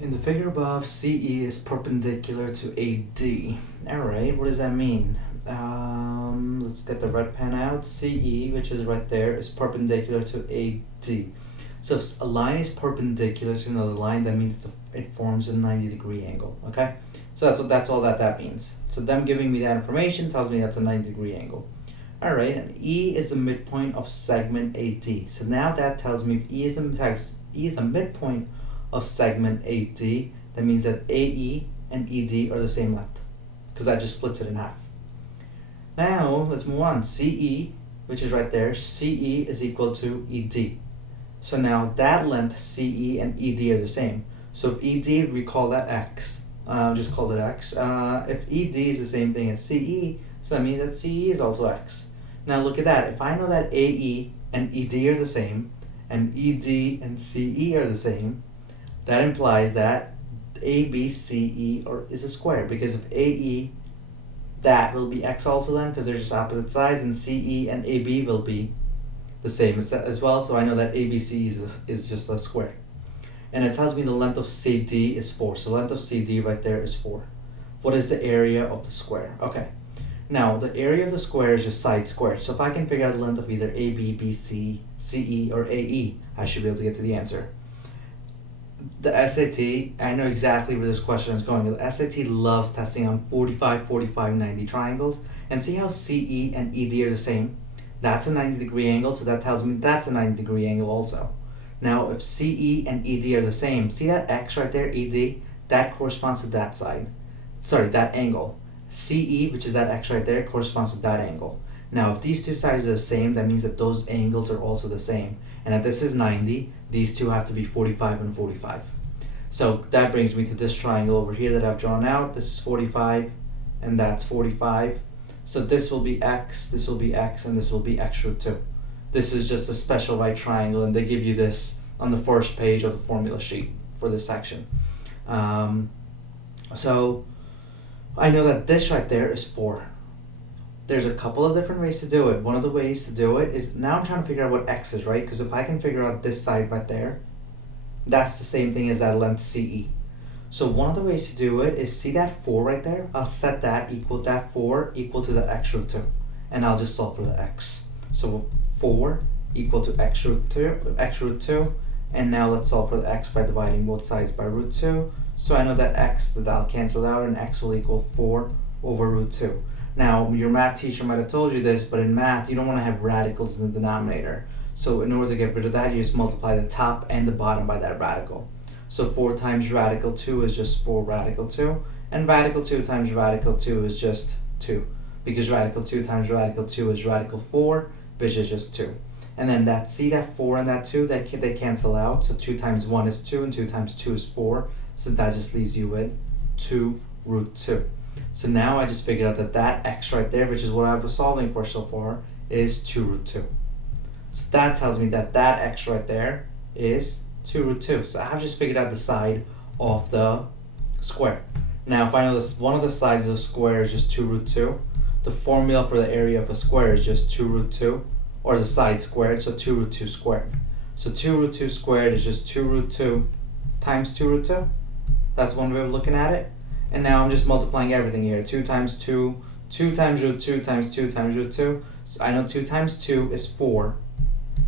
In the figure above, CE is perpendicular to AD. Alright, what does that mean? Let's get the red pen out. CE, which is right there, is perpendicular to AD. So if a line is perpendicular to another line, that means it forms a 90-degree angle, okay? So that's all that means. So them giving me that information tells me that's a 90-degree angle. Alright, and E is the midpoint of segment AD. So now that tells me if E is a midpoint of segment AD, that means that AE and ED are the same length, because that just splits it in half. Now let's move on. CE, which is right there, CE is equal to ED. So now that length, CE and ED are the same. So if ED, we call that X. Just call it X. If ED is the same thing as CE, so that means that CE is also X. Now look at that. If I know that AE and ED are the same, and ED and CE are the same, that implies that ABCE is a square, because if AE, that will be X also then, because they're just opposite sides, and CE and AB will be the same as well, so I know that ABC is just a square. And it tells me the length of CD is 4, so length of CD right there is 4. What is the area of the square? Okay, now the area of the square is just side squared, so if I can figure out the length of either AB, BC, CE, or AE, I should be able to get to the answer. The SAT, I know exactly where this question is going. The SAT loves testing on 45, 45, 90 triangles, and see how CE and ED are the same? That's a 90-degree angle, so that tells me that's a 90-degree angle also. Now, if CE and ED are the same, see that X right there, ED? That corresponds to that side. Sorry, that angle. CE, which is that X right there, corresponds to that angle. Now, if these two sides are the same, that means that those angles are also the same. And if this is 90, these two have to be 45 and 45. So that brings me to this triangle over here that I've drawn out. This is 45, and that's 45. So this will be X, this will be X, and this will be X root 2. This is just a special right triangle, and they give you this on the first page of the formula sheet for this section. So I know that this right there is 4. There's a couple of different ways to do it. One of the ways to do it is, now I'm trying to figure out what X is, right? Because if I can figure out this side right there, that's the same thing as that length CE. So one of the ways to do it is, see that 4 right there? I'll set that 4 equal to the X root 2. And I'll just solve for the X. So 4 equal to X root 2. And now let's solve for the X by dividing both sides by root 2. So I know that X, that'll cancel out, and X will equal 4 over root 2. Now, your math teacher might have told you this, but in math, you don't want to have radicals in the denominator. So in order to get rid of that, you just multiply the top and the bottom by that radical. So 4 times radical 2 is just 4 radical 2, and radical 2 times radical 2 is just 2, because radical 2 times radical 2 is radical 4, which is just 2. And then that 4 and that 2, they cancel out, so 2 times 1 is 2, and 2 times 2 is 4, so that just leaves you with 2 root 2. So now I just figured out that X right there, which is what I was solving for so far, is 2 root 2. So that tells me that X right there is 2 root 2. So I've just figured out the side of the square. Now if I know this, one of the sides of the square is just 2 root 2, the formula for the area of a square is just 2 root 2, or the side squared, so 2 root 2 squared. So 2 root 2 squared is just 2 root 2 times 2 root 2. That's one way of looking at it. And now I'm just multiplying everything here. 2 times 2, 2 times root 2 times 2 times root 2. So I know 2 times 2 is 4.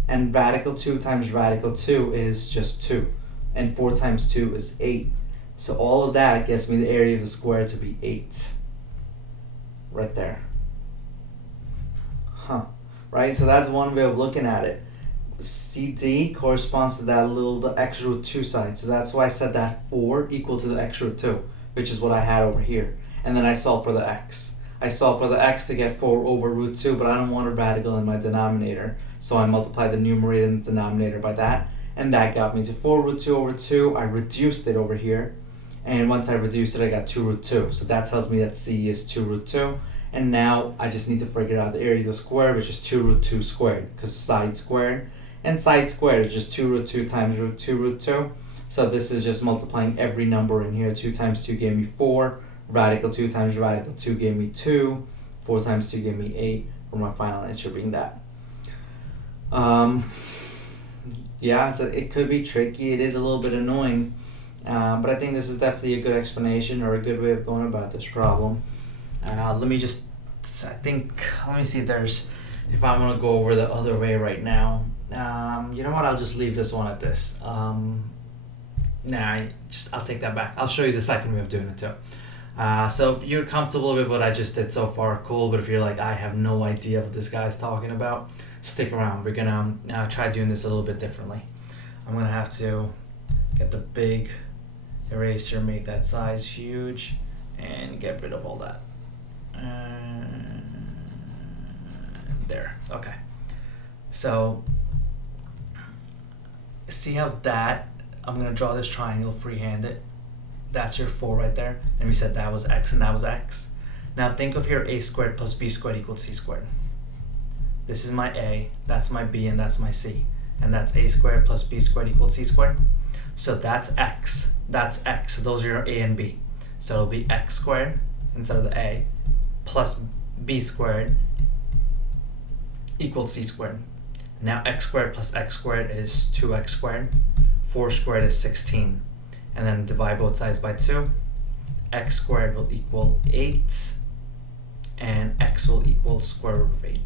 And radical 2 times radical 2 is just 2. And 4 times 2 is 8. So all of that gets me the area of the square to be 8. Right there. Right? So that's one way of looking at it. CD corresponds to that the X root 2 side. So that's why I said that 4 equal to the X root 2. Which is what I had over here. And then I solve for the X. I solve for the X to get 4 over root 2, but I don't want a radical in my denominator. So I multiply the numerator and the denominator by that. And that got me to 4 root 2 over 2. I reduced it over here. And once I reduced it, I got 2 root 2. So that tells me that C is 2 root 2. And now I just need to figure out the area of the square, which is 2 root 2 squared, because side squared. And side squared is just 2 root 2 times root 2 root 2. So this is just multiplying every number in here. 2 times 2 gave me 4. Radical 2 times radical 2 gave me 2. 4 times 2 gave me 8. For my final answer being that. Yeah, it could be tricky. It is a little bit annoying. But I think this is definitely a good explanation or a good way of going about this problem. Let me see if I want to go over the other way right now. You know what, I'll just leave this one at this. I'll take that back. I'll show you the second way of doing it too. So if you're comfortable with what I just did so far, cool. But if you're like, I have no idea what this guy's talking about, stick around. We're gonna try doing this a little bit differently. I'm gonna have to get the big eraser, make that size huge, and get rid of all that. There. Okay. So see how that, I'm gonna draw this triangle freehand. That's your 4 right there, and we said that was x and that was x. Now think of your a squared plus b squared equals c squared. This is my a, that's my b, and that's my c, and that's a squared plus b squared equals c squared. So that's x, so those are your a and b. So it'll be x squared instead of the a plus b squared equals c squared. Now x squared plus x squared is 2x squared, 4 squared is 16, and then divide both sides by 2. X squared will equal 8, and x will equal square root of 8.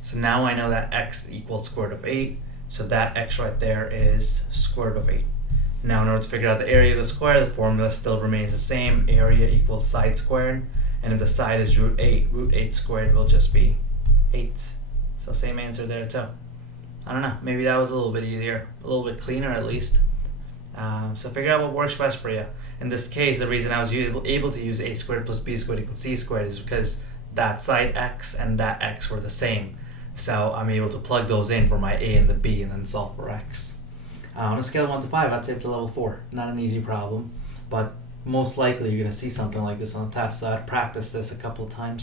So now I know that x equals square root of 8, so that x right there is square root of 8. Now in order to figure out the area of the square, the formula still remains the same. Area equals side squared, and if the side is root 8 squared will just be 8. So same answer there too. I don't know, maybe that was a little bit easier, a little bit cleaner at least. So figure out what works best for you. In this case, the reason I was able to use a squared plus b squared equals c squared is because that side x and that x were the same. So I'm able to plug those in for my a and the b and then solve for x. On a scale of 1 to 5, I'd say it's a level 4. Not an easy problem, but most likely you're going to see something like this on the test, so I'd practice this a couple of times.